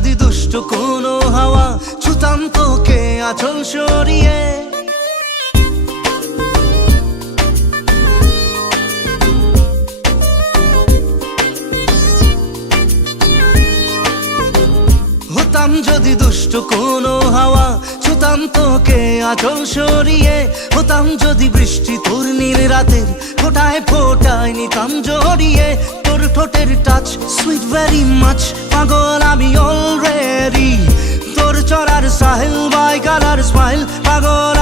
যদি দুষ্ট কোনো হাওয়া, ছুতাম তোকে আচল সরিয়ে। হতাম যদি দুষ্ট কোনো হাওয়া, ছুতাম তোকে আচল সরিয়ে। হতাম যদি বৃষ্টি তোর নীল রাতের ফোটায় ফোটায় নিতাম জড়িয়ে। তোর ঠোঁটের টাচ সুইট ভেরি মাছ পাগল আমিও সাহেল বাই কালার স্মাইল পাগল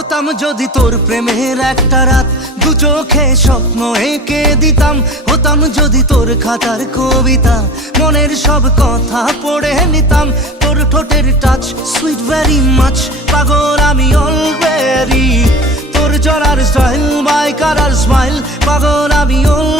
হতাম যদি তোর প্রেমের একটা রাত, দু চোখে স্বপ্ন এঁকে দিতাম। হতাম যদি তোর খাতার কবিতা, মনের সব কথা পড়ে নিতাম। তোর ঠোঁটের টাচ সুইট ভেরি মাচ পাগল আমি অলরেডি তোর জড়ার স্টাইল বাই স্মাইল পাগল আমি অলরেডি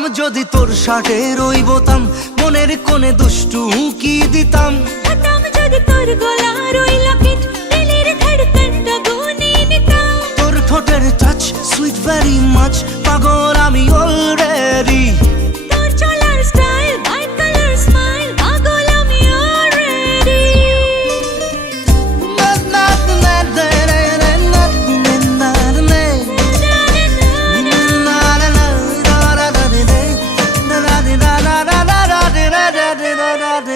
হতাম যদি তোর শার্টের ওই বোতাম মনের কোণে দুষ্টু কি দিতাম। যদি তোর গলার ওই লকেট দিলের ধড়কনটা গুনে নিতাম। তোর ঠোঁটের টাচ সুইট ভেরি মাচ পাগল আমি অলরেডি